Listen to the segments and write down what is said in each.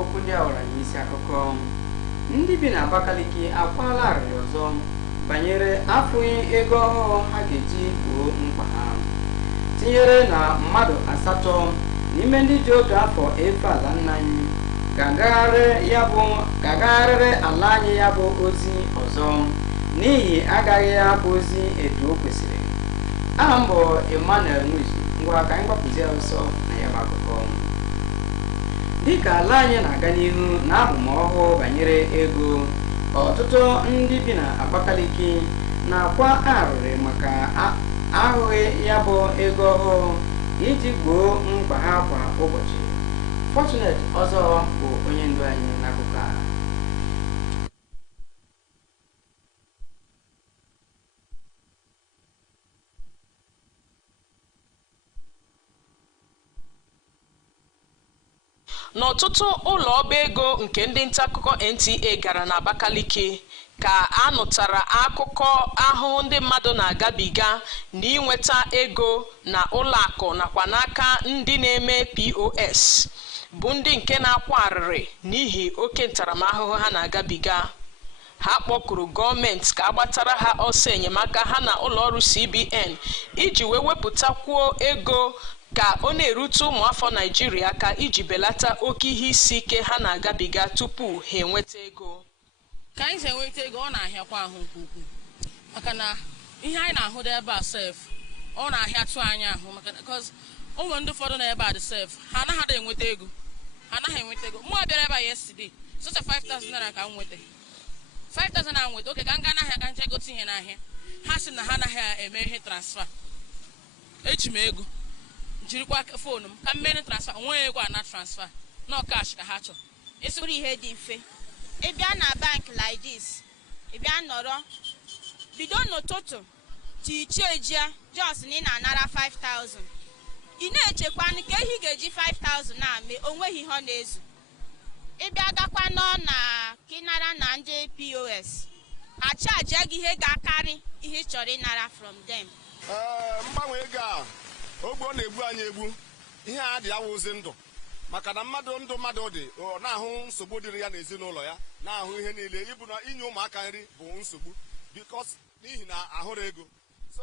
okwu ndị awara n'isi akụkọ. Ndị bi na Abakaliki akwala arịrị ọzọ banyere afụghị ego ọhụrụ ha ga-eji gboo mkpa ha, tinyere na mmadụ 8 n'ime ndị ji otu afọ efe ala nna anyị ga-agagharịrị ala anyị ya bụ ozi ọzọ n'ihi agaghị ya bụ ozi etu o kwesịrị. Aha m bụ Emmanuel Nwuzi, ngwa ka anyị gbapụzie ọsọ na ya bụ akụkọ. Dịka ala anyị na-aga n'ihu na abụmọhụụ banyere ego, ọtụtụ ndị bi na Abakaliki na-akwa arịrị maka ahụghị ya bụ ego ọhụrụ iji gboo mkpa ha kwa ụbọchị. Fortunate ọzọ bụ onye ndu anyị n'akụkọ a. N'ọtụtụ ụlọ ọba ego nke ndị nta akụkọ NTA gara n'Abakaliki ka a nụtara akụkọ ahụhụ ndị mmadụ na-agabiga n'inweta ego na ụlọ akụ nakwa n'aka ndị na-eme POS, bụ ndị nke na-akwa arịrị n'ihi oke ntaramahụhụ ha na-agabiga. Ha kpọkuru gọọmenti ka agbatara ha ọsọ enyemaka ha na ụlọọrụ CBN iji wee wepụtakwuo ego ka ọ na-erute ụmụafọ Naịjirịa aka iji belata oke ihe isi ike ha na-agabiga tupu ha enweta ego. Ka anyị si enweta ego, ọ na-ahịakwa ahụ nke ukwuu, maka na ihe anyị na-ahụ ebe a sef ọ na-ahịatụ anyị ahụ, maka na ụmụ ndị ụfọdụ na ebe a dị sef ha anaghị enweta ego. Mụ bịara ebe a yesterday, sọcha 5,000 naira ka m nweta 5,000 na nweta oke ka m gaa n'ahịa ka m jee gote ihe n'ahịa. Ha sị na ha anaghị eme ihe transfa. Eji m ego jirikwa foonu m ka m mere transfa, nweghị ego a na transfa nọ kash ka ha chọrọ. Esoro ihe dị mfe, ị bịa na bank like this, ị bịa nọrọ bido n'ụtụtụ tiichejia jos na ị na-anara 5,000, ị na-echekwa ka ehi ga-eji 5,000 na-ame onweghị ihe ọ na-ezu. Ị bịa gakwa nọ na kinara na ndị POS, ha chaji gị ihe ga-akarị ihe ị chọrọ ịnara from them. Mgbanwe ego a ogbo na-egbu anyị egbu, ihe a dị awụzi ndụ, maka na ndụ mmadụ dị ọ na-ahụ nsogbu dịrị ya n'ezinụlọ ya, na-ahụ ihe niile. Ịbụ na inye ụmụaka nri bụ nsogbu n'ihi na ahụrụ ego. So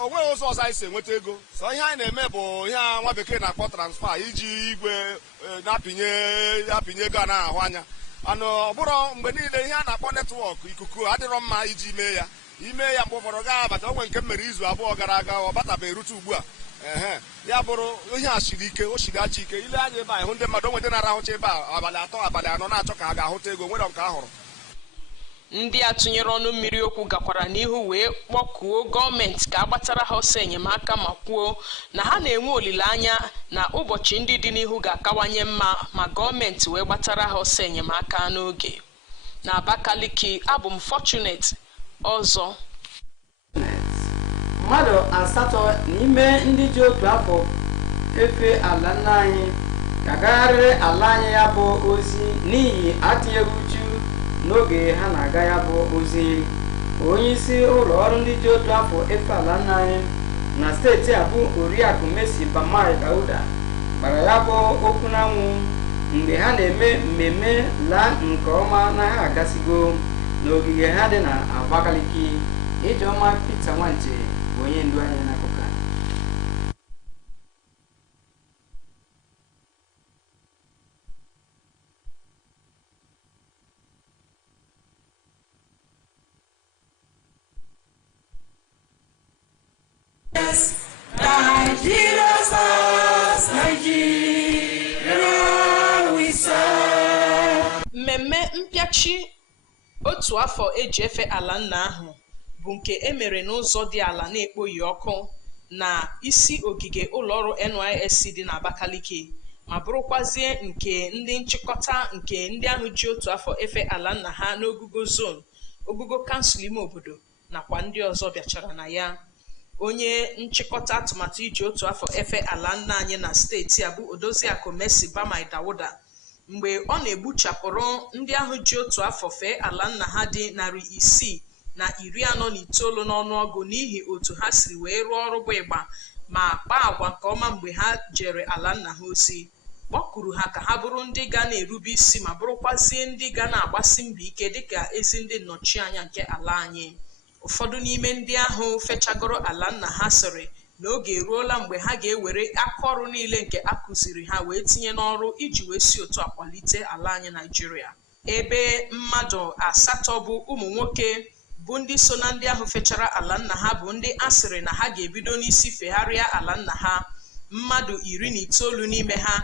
o nweghị ụzọ ọzọ anyị si enweta ego, so ihe anyị na-eme bụ ihe a nwa bekee na-akpọ transfa, iji igwe na-apịnye ego a na-ahụ anya. Anụ ọ bụrụ mgbe niile ihe a na-akpọ netwọk ikuku adịrọ mma iji mee ya mgbe ụfọdụ gaa abata. O nwere nke m mere izu abụọ gara aga, ọ batabeghị erute ugbu a. Ya bụrụ ihe a siri ike, o siri acha ike. Ile anya ebe a hụ ndị mmadụ, o nwere ndị na-arahụcha ebe a abalị 3 abalị 4 na-achọ ka ha ga-ahụta ego, nwere nke a hụrụ. Ndị a tụnyere ọnụ mmiri okwu gakwara n'ihu wee kpọkuo gọọmenti ka agbatara ha ọsọ enyemaka ma kwuo na ha na-enwe olileanya na ụbọchị ndị dị n'ihu ga-akawanye mma ma gọọmenti wee gbatara ha ọsọ enyemaka n'oge. Na Abakaliki, abụ m Fortunate ọzọ. Mmadụ 8 n'ime ndị ji otu afọ efe ala nna anyị ga-agagharịrị ala anyị ya bụ ozi n'ihi atịnyeghị uchu n'oge ha na-aga ya bụ ozi. Onye isi ụlọ ọrụ ndị ji otu afọ efe ala nna anyị na steeti a bụ Oriakụ Mercy Bamai Dauda gbara ya bụ okwu n'anwụ mgbe ha na-eme mmemme laa nke ọma na ha agasigo n'ogige ha dị na Abakaliki. Ijeọma Peter Nwanje bụ onye ndu anyị n'akụkọ a. Mmemme mpịachi otu afọ eji efe ala nna ahụ bụ nke emere n'ụzọ dị ala na-ekpoghị ọkụ na isi ogige ụlọọrụ NYSC dị n'Abakaliki, ma bụrụkwazie nke ndị nchịkọta nke ndị ahụ ji otu afọ efe ala nna ha n'ogugo zon, ogugo kansụl ime obodo nakwa ndị ọzọ bịachara na ya. Onye nchịkọta atụmatụ iji otu afọ efe ala nna anyị na steeti a bụ Odoziakụ Mercy Bamai Dauda, mgbe ọ na-egbuchapụrụ ndị ahụ ji otu afọ fee ala nna ha dị 649 n'ọnụọgụ n'ihi otu ha siri wee rụọ ọrụ bụ ịgba ma kpaa agwa nke ọma mgbe ha jere ala nna ha ozi. kpọkuru ha ka ha bụrụ ndị ga na-erube isi ma bụrụkwazie ndị ga na-agbasi mbọ ike dịka ezi ndị nnọchianya nke ala anyị. Ụfọdụ n'ime ndị ahụ fechagoro ala nna ha sịrị na oge eruola mgbe ha ga-ewere aka ọrụ niile nke a kụziri ha wee tinye n'ọrụ iji wee si otu a kwalite ala anyị Naịjirịa. Ebe mmadụ 8 bụ ụmụ nwoke bụ ndị so na ndị ahụ fechara ala nna ha bụ ndị a sịrị na ha ga-ebido n'isi fegharịa ala nna ha. Mmadụ 19 n'ime ha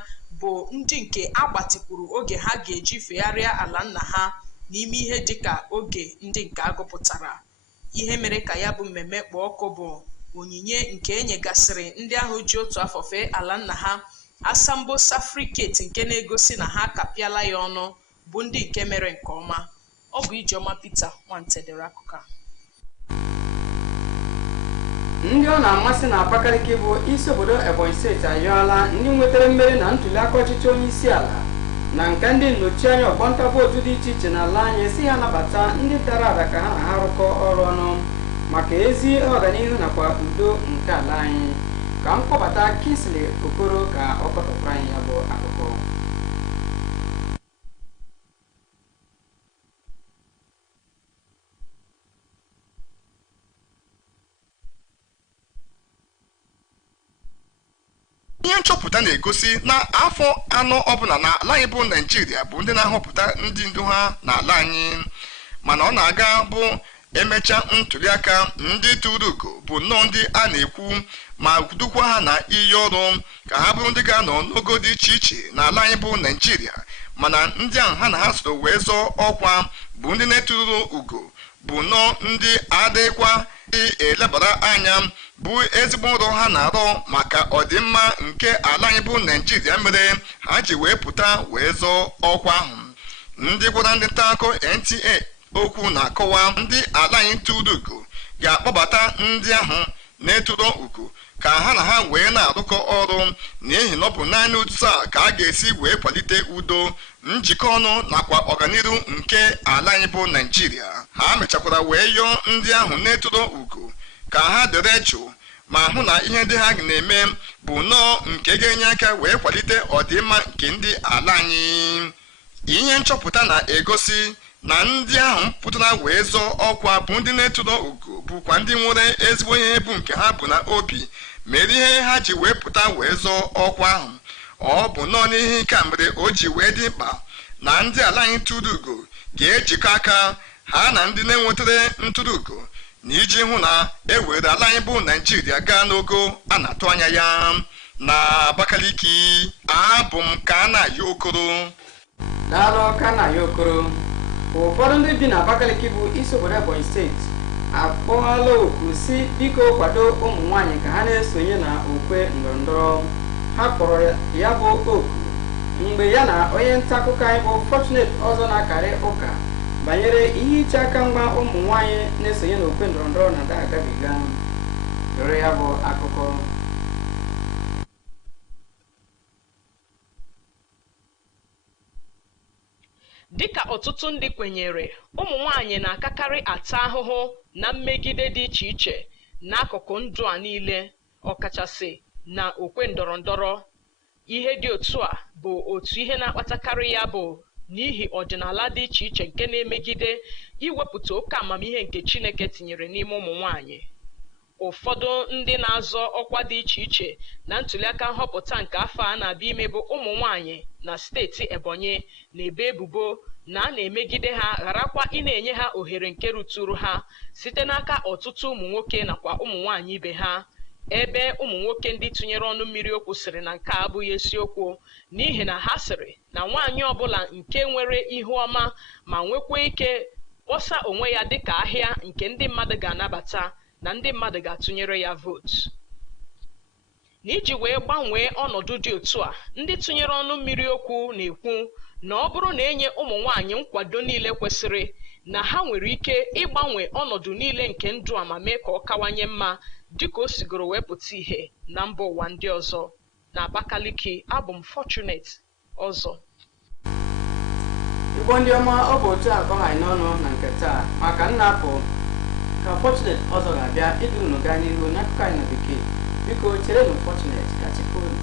bụ ndị nke agbatịkwuru oge ha ga-eji fegharịa ala nna ha n'ime ihe dịka oge ndị nke agụpụtara. Ihe mere ka ya bụ mmemme kpọọ ọkụ bụ onyinye nke enyegasịrị ndị ahụ ji otu afọ fee ala nna ha asambosa friketi nke na-egosi na ha kapịala ya ọnụ bụ ndị nke mere nke ọma. Ọ bụ Ijeọma Peter Nwante dere akụkọ a. Ndị ọ na-amasị na Abakaliki bụ isi obodo Ebonyi steeti ayọọla ndị nwetara mmeri na ntụliaka ọchịchị onye isi ala na nke ndị nnọchianya ọgbanta vootu dị iche iche n'ala anyị si ha nabata ndị dara ada ka ha na ha rụkọ ọrụ ọnụ maka ezi ọganihu nakwa udo nke ala anyị. Ka m kpọbata Kisli Okoro ka ọ kọtọpụrụ anyị ya bụ akụkọ. Ihe nchọpụta na-egosi na afọ 4 ọbụla na ala anyị bụ Naịjirịa bụ ndị na-ahọpụta ndị ndu ha n'ala anyị, mana ọ na-aga bụ emechaa ntụliaka ndị tụrụ ugo bụ nnọọ ndị a na-ekwu ma dukwa ha na iyi ọrụ ka ha bụrụ ndị ga-anọ n'ogo dị iche iche n'ala anyị bụ Naịjirịa, mana ndị ahụ ha na ha soro wee zọọ ọkwa bụ ndị na-etụrụ ugo bụ nnọọ ndị adịkwa elebara anya bụ ezigbo ọrụ ha na-arụ maka ọdịmma nke ala anyị bụ Naịjirịa mere ha ji wee pụta wee zọọ ọkwa ahụ. Ndị gwara ndị nta akụkọ NTA okwu na-akọwa ndị ala anyị tụrụ ugo ga-akpọbata ndị ahụ na-etụrụ ugo ka ha na ha wee na-arụkọ ọrụ n'ihi na ọ bụ naanị otu a ka a ga-esi wee kwalite udo, njikọ ọnụ nakwa ọganihu nke ala anyị bụ Naịjirịa. Ha mechakwara wee yọọ ndị ahụ na-etụrụ ugo ka ha dere jụụ ma hụ na ihe ndị ha na-eme bụ nnọọ nke ga-enye aka wee kwalite ọdịmma nke ndị ala anyị. Ihe nchọpụta na-egosi na ndị ahụ pụtara wee zọọ ọkwa bụ ndị na-etụrụ ugo bụkwa ndị nwere ezigbo ihe bụ nke ha bụ na obi mere ihe ha ji wee pụta wee zọọ ọkwa ahụ. Ọ bụ nọọ n'ihe ka mere o ji wee dị mkpa na ndị ala anyị tụrụ ugo ga-ejikọ aka ha na ndị na-enwetara ntụrụ ugo na iji hụ na ewere ala anyị bụ Naịjirịa gaa n'ogo a na-atụ anya ya. Na Abakaliki, abụ m Kanayo Okoro. Daalụ Kanayo Okoro. Ụfọdụ ndị bi na Abakaliki bụ isi obodo Ebonyi steeti akpọọla oku si biko kwado ụmụ nwaanyị ka ha na-esonye na okwe ndọrọndọrọ. Ha kpọrọ ya bụ oku mgbe ya na onye nta akụkọ anyị bụ Fortunate ọzọ na-akarị ụka banyere ihe iche aka mgba ụmụ nwaanyị na-esonye n'okwe ndọrọndọrọ na agabiga. Dore ya bụ akụkọ. Dịka ọtụtụ ndị kwenyere, ụmụ nwaanyị na-akakarị ata ahụhụ na mmegide dị iche iche n'akụkụ ndụ a niile, ọkachasị na okwe ndọrọndọrọ. Ihe dị otu a bụ otu ihe na-akpatakarị ya bụ n'ihi ọdịnala dị iche iche nke na-emegide iwepụta oke amamihe nke Chineke tinyere n'ime ụmụ nwaanyị. Ụfọdụ ndị na-azọ ọkwa dị iche iche na ntụliaka nhọpụta nke afọ a na-abịa ime bụ ụmụ nwaanyị na steeti Ebonyi na-ebe ebubo na a na-emegide ha, gharakwa ị na-enye ha ohere nke ruturu ha site n'aka ọtụtụ ụmụ nwoke nakwa ụmụ nwaanyị ibe ha. Ebe ụmụ nwoke ndị tụnyere ọnụ mmiri okwu sịrị na nke a abụghị isiokwu, n'ihi na ha sịrị na nwaanyị ọbụla nke nwere ihu ọma ma nwekwa ike kpọsa onwe ya dịka ahịa nke ndị mmadụ ga-anabata na ndị mmadụ ga-atụnyere ya vootu. N'iji wee gbanwee ọnọdụ dị otu a, ndị tụnyere ọnụ mmiri okwu na-ekwu na ọ bụrụ na enye ụmụ nwaanyị nkwado niile kwesịrị, na ha nwere ike ịgbanwe ọnọdụ niile nke ndụ a ma mee ka ọ kawanye mma dịka o sigoro wee pụta ihe na mba ụwa ndị ọzọ. Na Abakaliki, abụ m Fortunate ọzọ. Igbo ndị ọma, ọ bụ otu akọghị anyị n'ọnụ na nke taa, maka nnapụ ka Fortunate ọzọ ga-abịa iduru unu gaa n'ihu n'akụkọ anyị na bekee. Biko chere na Fortunate ka chịkwa unu.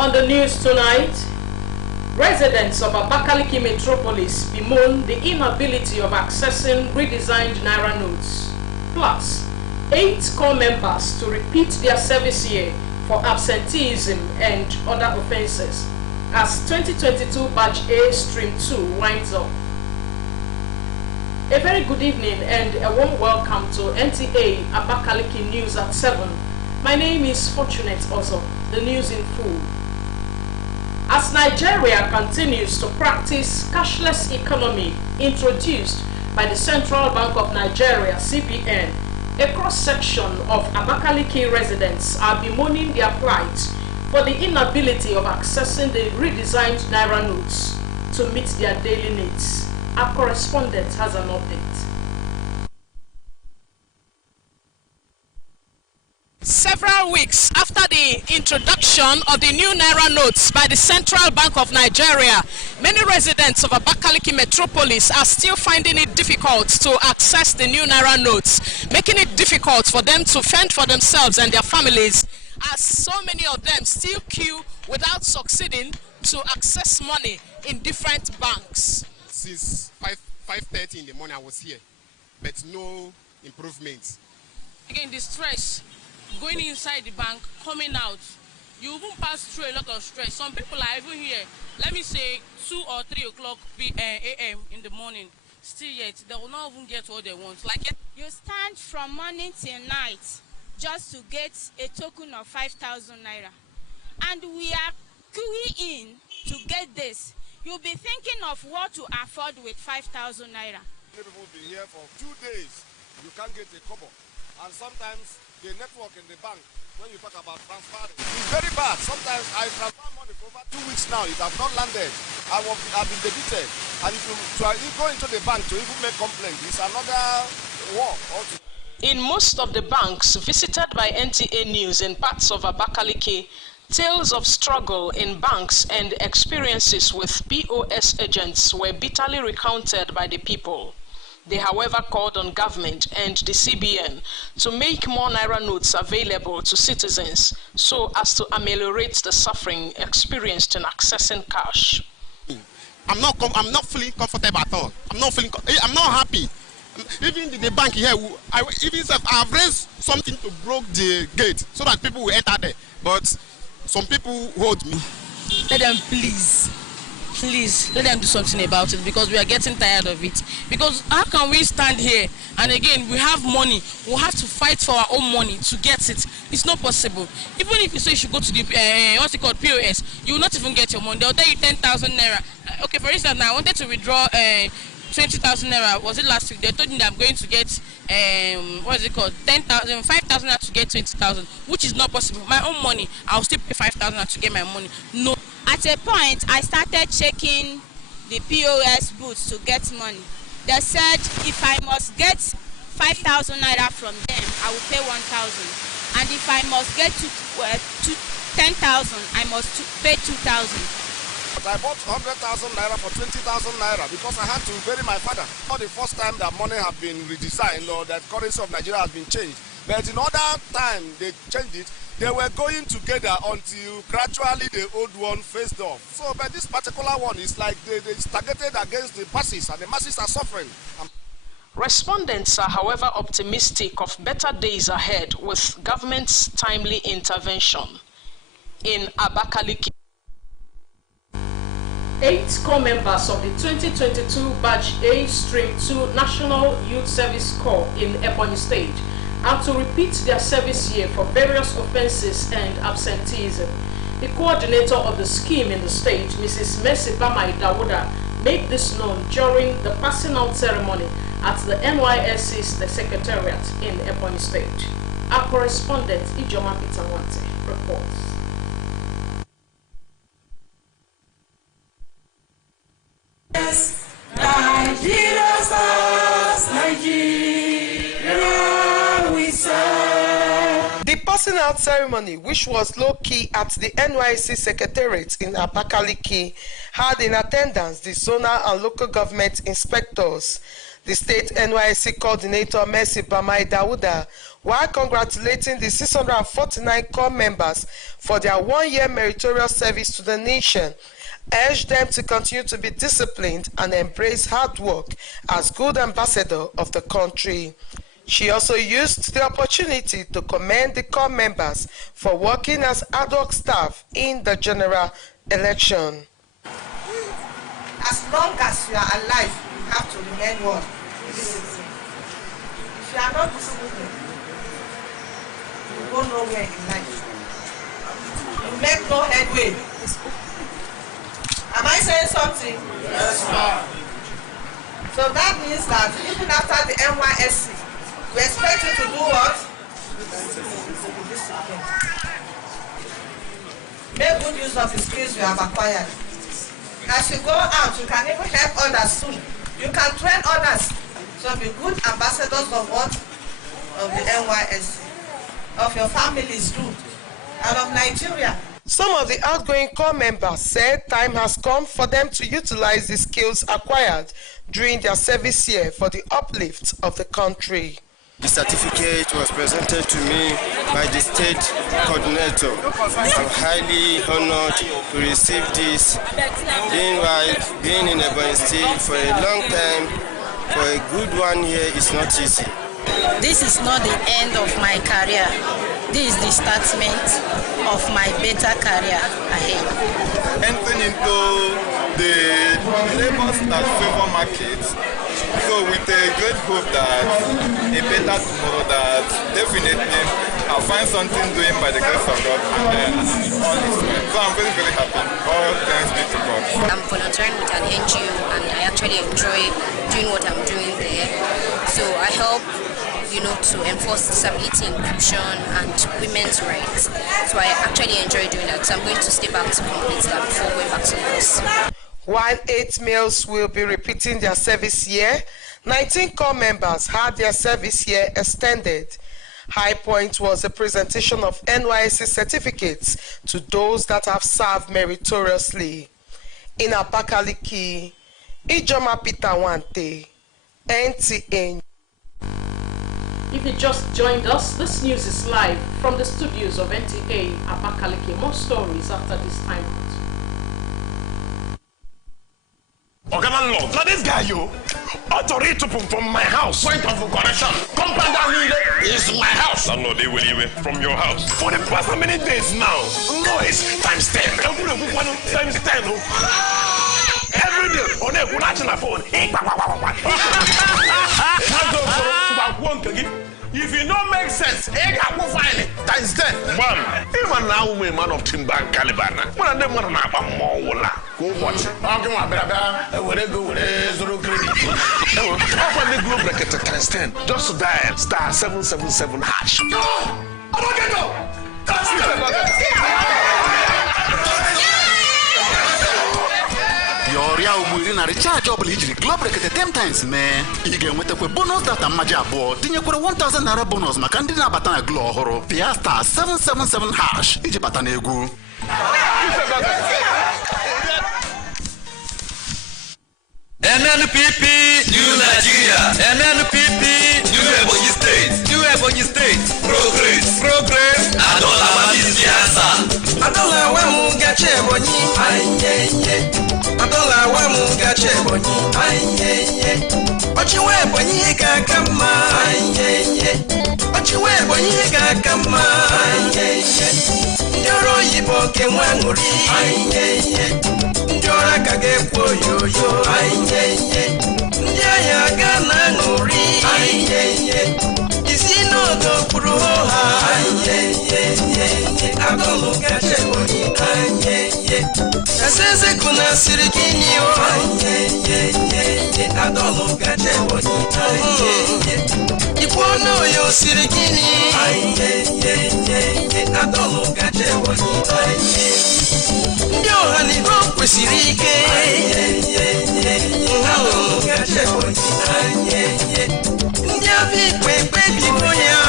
On the news tonight, residents of Abakaliki metropolis bemoan the inability of accessing redesigned Naira notes. Plus, 8 core members to repeat their service year for absenteeism and other offences as 2022 Batch A Stream 2 winds up. A very good evening and a warm welcome to NTA Abakaliki News at 7. My name is Fortunate Ozo, the news in full. As Nigeria continues to practice cashless economy introduced by the Central Bank of Nigeria, CBN, a cross-section of Abakaliki residents are bemoaning their plight for the inability of accessing the redesigned Naira notes to meet their daily needs. Our correspondent has an update. Several weeks after the introduction of the new Naira notes by the Central Bank of Nigeria, many residents of Abakaliki metropolis are still finding it difficult to access the new Naira notes, making it difficult for them to fend for themselves and their families, as so many of them still queue without succeeding to access money in different banks. Since 5:30 in the morning, I was here, but no improvements. Again, the stress, going inside the bank, coming out, you even pass through a lot of stress. Some people are even here, let me say 2 or 3 o'clock a.m. in the morning, still yet, they will not even get what they want. Like you stand from morning till night just to get a token of 5,000 naira. And we are queuing in to get this. You'll be thinking of what to afford with 5,000 naira. People will be here for 2 days. You can't get a kobo. And sometimes the network in the bank, when you talk about transferring, it's very bad. Sometimes I transfer money for over 2 weeks now. It has not landed. I've been debited. And if you go into the bank to even make complaint, it's another war also. In most of the banks visited by NTA News in parts of Abakaliki, tales of struggle in banks and experiences with POS agents were bitterly recounted by the people. They, however, called on government and the CBN to make more Naira notes available to citizens so as to ameliorate the suffering experienced in accessing cash. I'm not feeling comfortable at all. I'm not happy. Even the bank here, I've raised something to block the gate so that people will enter there. But some people hold me. let them please let them do something about it, because we are getting tired of it. Because how can we stand here and again we have money, we have to fight for our own money to get it? It's not possible. Even if you say you should go to the what's it called, POS, you will not even get your money. They'll tell you 10,000 naira. Okay, for instance, now I wanted to withdraw 20,000 naira. Was it last week? They told me that I'm going to get 10,000, 5,000 naira to get 20,000, which is not possible. My own money, I'll still pay 5,000 naira to get my money. No. At a point, I started checking the POS booths to get money. They said if I must get 5,000 naira from them, I will pay 1,000. And if I must get to 10,000, I must pay 2,000. I bought 100,000 naira for 20,000 naira because I had to bury my father. Not the first time that money has been redesigned or that currency of Nigeria has been changed. But in other time they changed it, they were going together until gradually the old one phased off. So, but this particular one is like they targeted against the masses, and the masses are suffering. Respondents are, however, optimistic of better days ahead with government's timely intervention. In Abakaliki, 8 core members of the 2022 Batch A Stream 2 National Youth Service Corps in Ebonyi State are to repeat their service year for various offences and absenteeism. The coordinator of the scheme in the state, Mrs. Febuary, made this known during the passing out ceremony at the NYSC's Secretariat in Ebonyi State. Our correspondent, Ijoma Pitawante, reports. Nigeria stars, Nigeria we serve. The passing out ceremony, which was low-key at the NYSC Secretariat in Abakaliki, had in attendance the zonal and local government inspectors. The state NYSC coordinator, Febuary, while congratulating the 649 corps members for their one-year meritorious service to the nation, urged them to continue to be disciplined and embrace hard work as good ambassador of the country. She also used the opportunity to commend the corps members for working as ad hoc staff in the general election. As long as you are alive, you have to remain one. Disciplined. If you are not disciplined, you go nowhere in life. You make no headway. Am I saying something? Yes, ma'am. So that means that even after the NYSC, we expect you to do what? Discipline. Make good use of the skills you have acquired. As you go out, you can even help others soon. You can train others. So be good ambassadors of what? Of the NYSC. Of your families too. And of Nigeria. Some of the outgoing corps members said time has come for them to utilize the skills acquired during their service year for the uplift of the country. The certificate was presented to me by the state coordinator. I'm highly honored to receive this. Being in Ebonyi State for a long time, for a good 1 year, is not easy. This is not the end of my career. This is the startment of my better career ahead. Entering into the labor at favor market, so with a great hope that a better tomorrow, that definitely I'll find something doing by the grace of God, and all is well. So I'm very, very happy. All thanks be to God. I'm volunteering with an NGO and I actually enjoy doing what I'm doing there. So I help, to enforce disability inclusion and women's rights. So I actually enjoy doing that. So I'm going to stay back to complete that before going back to the course. While 8 males will be repeating their service year, 19 corps members had their service year extended. High point was the presentation of NYSC certificates to those that have served meritoriously. In Abakaliki, Ijoma Peter Wante, NTA. If you just joined us, this news is live from the studios of NTA Abakaliki. More stories after this time out. Lord, now this guy, you authority to from my house. Point of correction. Compound is my house. I'm not there from your house. For the past how many days now? Noise times 10. Times 10. Every day on a national phone. If you don't make sense, I will find it. Times 10. Man, even now, we man of Timber Calibana. What are them going to have more? Go watch. How come I better? Where they go with zero credit? Open the group bracket at times 10. Just dial star 777 hash. No! I don't get no! That's it! Your Yao na recharge obli jiri club rekete 10 times man. You get with a bonus data maja board. Tinye kwa 1000 naira bonus maka ndi na bata na glo ọhụrụ. Pia star 777 hash iji bata na egwu. NNPP New Nigeria. NNPP New Ebonyi State. New Ebonyi State. Progress. Progress. Adola Mabisi answer. Adola wemu gache Ebonyi. Ayeye. Adola wemu gache Ebonyi. Ayeye. Ochiwe Ebonyi kakama. Ayeye. Ochiwe Ebonyi kakama. Ayeye. Ndoro yibo kenwanguri. Ayeye. Ndora kagepo yoyo. Ayeye. Ndaya gana nguri. Ayeye. Isino do puruha. Ayeye. Adolu gache Ebonyi. Ayeye. Asese kuna sirikini o. Ayeye. Adolu gache Ebonyi. Ayeye. Ipono yo sirikini. Ayeye. Adolu gache Ebonyi. Ayeye. Ndio hani ho kwesiri ike. Adolu gache Ebonyi. Ayeye. Ndia vi kwepe biboya.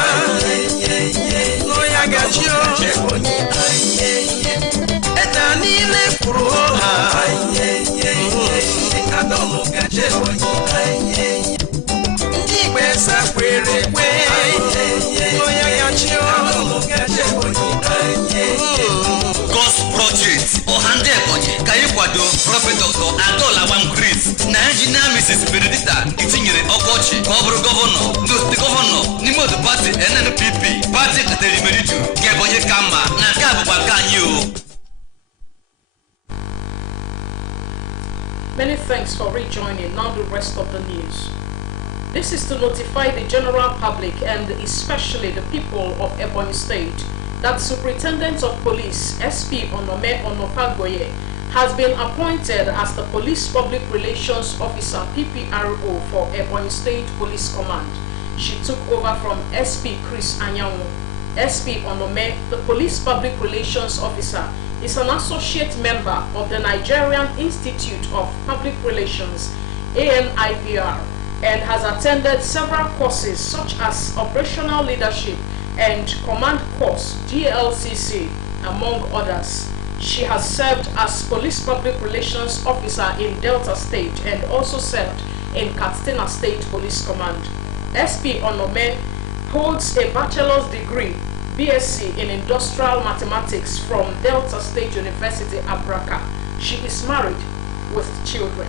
Loya gachio. Ebonyi. Ayeye. Eta nile puruha. Ayeye. Adolu gache Ebonyi. Ayeye. Ndi kwesa kwere kwe. Associates Ohande Ebonyi ka anyị kwado Prophet Dr. Adola Chris na Engineer Mrs. Benedicta itinyere ọkọchị ka ọ bụrụ gọvanọ ndị osote gọvanọ n'ime otu pati NNPP pati Katerimeridu nke Ebonyi ka mma na nke abụkwa nke anyị o. Many thanks for rejoining. Now the rest of the news. This is to notify the general public and especially the people of Ebonyi State that the Superintendent of Police, SP Onome Onopagoye, has been appointed as the Police Public Relations Officer PPRO for Ebonyi State Police Command. She took over from SP Chris Anyanwu. SP Onome, the Police Public Relations Officer, is an associate member of the Nigerian Institute of Public Relations, ANIPR, and has attended several courses such as Operational Leadership and Command Course, GLCC, among others. She has served as Police Public Relations Officer in Delta State and also served in Katsina State Police Command. SP Onome holds a bachelor's degree, BSc in Industrial Mathematics from Delta State University, Abraka. She is married with children.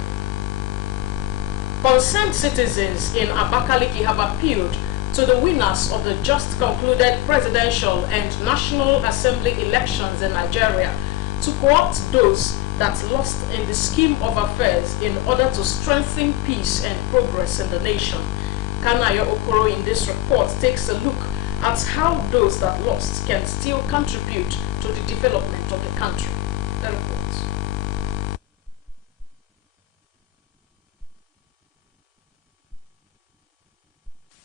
Concerned citizens in Abakaliki have appealed to the winners of the just concluded presidential and National Assembly elections in Nigeria to co-opt those that lost in the scheme of affairs in order to strengthen peace and progress in the nation. Kanayo Okoro in this report takes a look at how those that lost can still contribute to the development of the country. The report.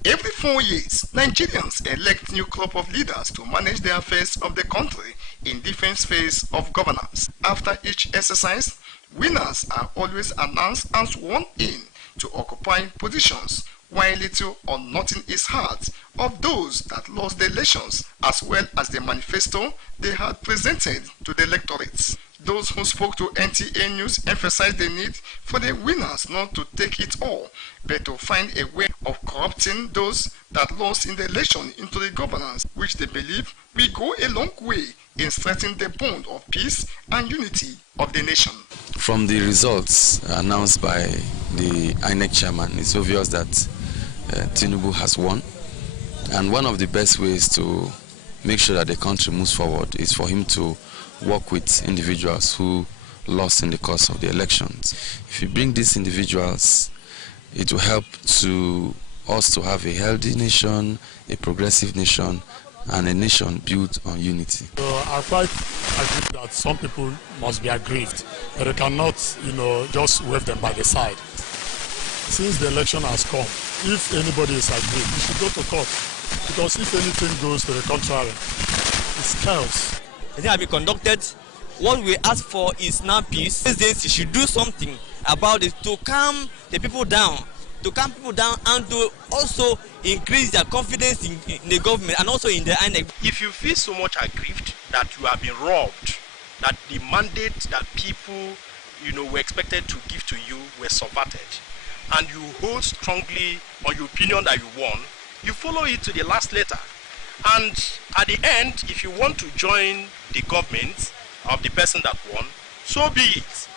Every 4 years, Nigerians elect new crop of leaders to manage the affairs of the country in different spheres of governance. After each exercise, winners are always announced and sworn in to occupy positions, while little or nothing is heard of those that lost the elections, as well as the manifesto they had presented to the electorates. Those who spoke to NTA News emphasized the need for the winners not to take it all, but to find a way of corrupting those that lost in the election into the governance, which they believe will go a long way in strengthening the bond of peace and unity of the nation. From the results announced by the INEC chairman, it's obvious that Tinubu has won, and one of the best ways to make sure that the country moves forward is for him to work with individuals who lost in the course of the elections. If you bring these individuals, it will help to us to have a healthy nation, a progressive nation, and a nation built on unity. I quite agree that some people must be aggrieved, but they cannot, just wave them by the side. Since the election has come, if anybody is aggrieved, he should go to court, because if anything goes to the contrary, it's chaos. I think I've been conducted. What we ask for is now peace. These days, you should do something about it to calm the people down, and to also increase their confidence in the government and also in the INEC. If you feel so much aggrieved that you have been robbed, that the mandate that people, were expected to give to you were subverted, and you hold strongly on your opinion that you won, you follow it to the last letter. And at the end, if you want to join the government of the person that won, so be it,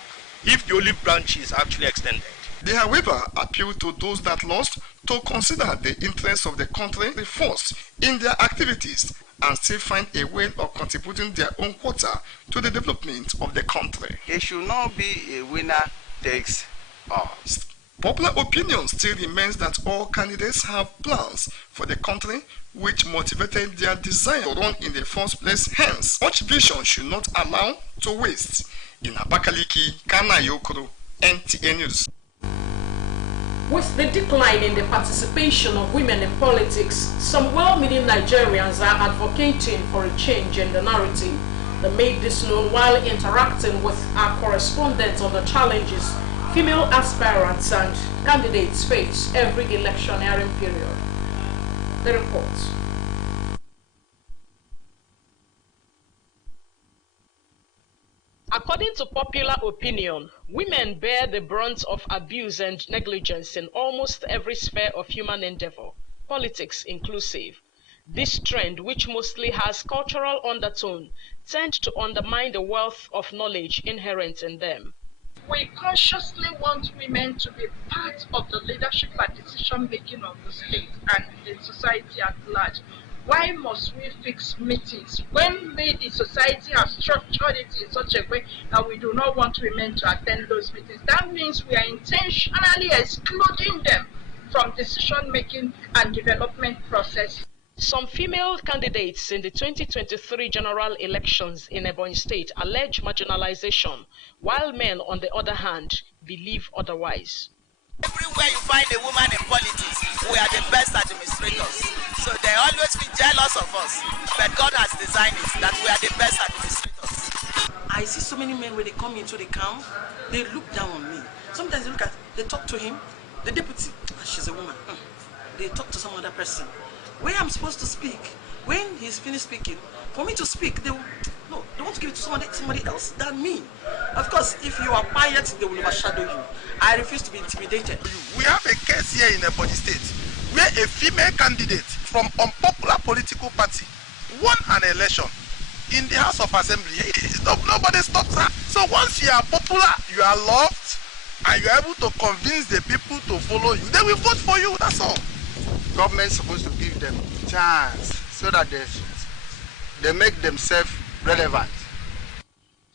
if the olive branch is actually extended. They, however, appeal to those that lost to consider the interests of the country first in their activities and still find a way of contributing their own quota to the development of the country. It should not be a winner takes all. Popular opinion still remains that all candidates have plans for the country which motivated their desire to run in the first place. Hence, such vision should not allow to waste. In Abakaliki, Kanayokoro, NTA News. With the decline in the participation of women in politics, some well-meaning Nigerians are advocating for a change in the narrative. They made this known while interacting with our correspondents on the challenges female aspirants and candidates face every electioneering period. The report. According to popular opinion, women bear the brunt of abuse and negligence in almost every sphere of human endeavor, politics inclusive. This trend, which mostly has cultural undertone, tend to undermine the wealth of knowledge inherent in them. We consciously want women to be part of the leadership and decision making of the state and the society at large. Why must we fix meetings when the society has structured it in such a way that we do not want women to attend those meetings? That means we are intentionally excluding them from decision making and development process. Some female candidates in the 2023 general elections in Ebonyi State allege marginalization, while men, on the other hand, believe otherwise. Everywhere you find a woman in politics, we are the best administrators. So they always be jealous of us. But God has designed it that we are the best administrators. I see so many men when they come into the camp, they look down on me. Sometimes they talk to him, the deputy, she's a woman. They talk to some other person. Where I'm supposed to speak, when he's finished speaking, for me to speak, they want to give it to somebody else than me. Of course, if you are quiet, they will overshadow you. I refuse to be intimidated. We have a case here in Ebonyi State where a female candidate from unpopular political party won an election in the House of Assembly. Nobody stops her. So once you are popular, you are loved, and you are able to convince the people to follow you, they will vote for you. That's all. Government is supposed to give them chance so that they make themselves relevant.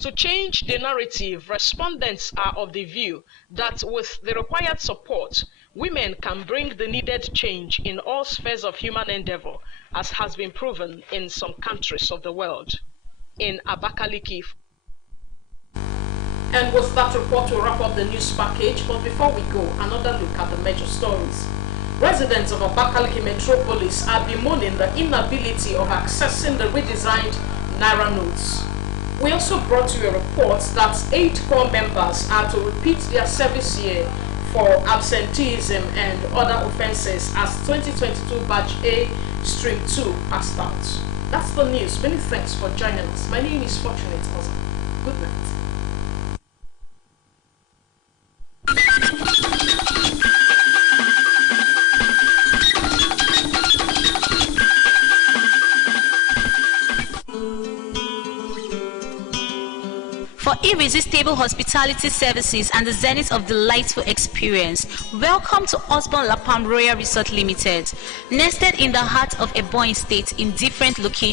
To change the narrative, respondents are of the view that with the required support, women can bring the needed change in all spheres of human endeavor, as has been proven in some countries of the world. In Abakaliki. And with that report, we'll wrap up the news package. But before we go, another look at the major stories. Residents of Abakaliki metropolis are bemoaning the inability of accessing the redesigned Naira notes. We also brought you a report that 8 corps members are to repeat their service year for absenteeism and other offences as 2022 batch A/2 passed out. That's the news. Many thanks for joining us. My name is Fortunate Oza. Good night. For irresistible hospitality services and the zenith of delightful experience, welcome to Osborne Lapam Royal Resort Limited, nested in the heart of Ebonyi State in different locations.